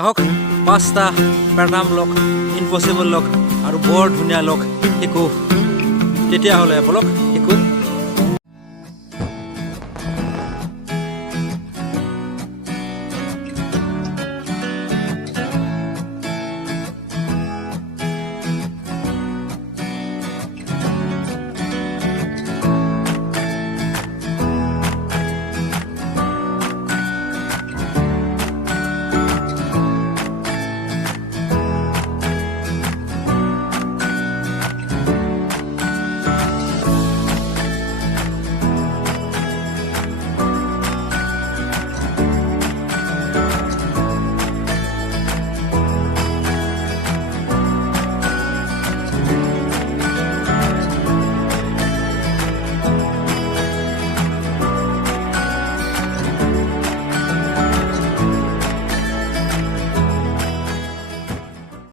আহক 5টা পেটাৰ্ণ লক ইম্পচিবল লক আৰু বৰ ধুনীয়া লক শিকো তেতিয়াহ'লে বলক শিকো